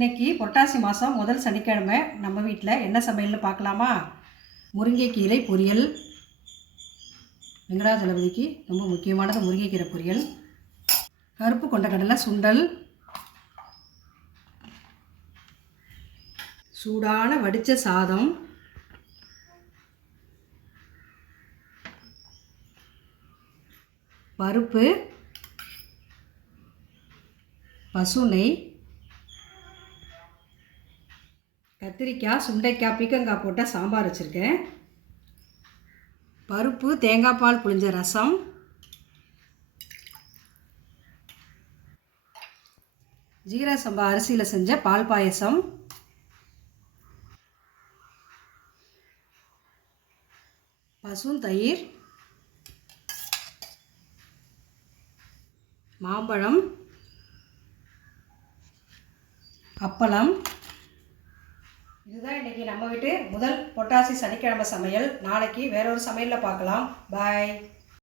இன்றைக்கி புரட்டாசி மாதம் முதல் சனிக்கிழமை நம்ம வீட்டில் என்ன சமையல்னு பார்க்கலாமா? முருங்கைக்கீரை பொரியல். வெங்கடாஜலபதிக்கு ரொம்ப முக்கியமானது முருங்கைக்கீரை பொரியல். கருப்பு கொண்டக்கடலை சுண்டல். சூடான வடித்த சாதம். பருப்பு, பசு நெய், கத்திரிக்காய், சுண்டைக்காய், பீக்கங்காய் போட்ட சாம்பார் வச்சுருக்கேன். பருப்பு, தேங்காய் பால் புளிஞ்ச ரசம். ஜீரக சம்பா அரிசியில் செஞ்ச பால் பாயசம். பசுந்தயிர், மாம்பழம், அப்பளம். இதுதான் இன்றைக்கி நம்ம வீட்டு முதல் புரட்டாசி சனிக்கிழமை சமையல். நாளைக்கு வேறொரு சமையலில் பார்க்கலாம். பாய்.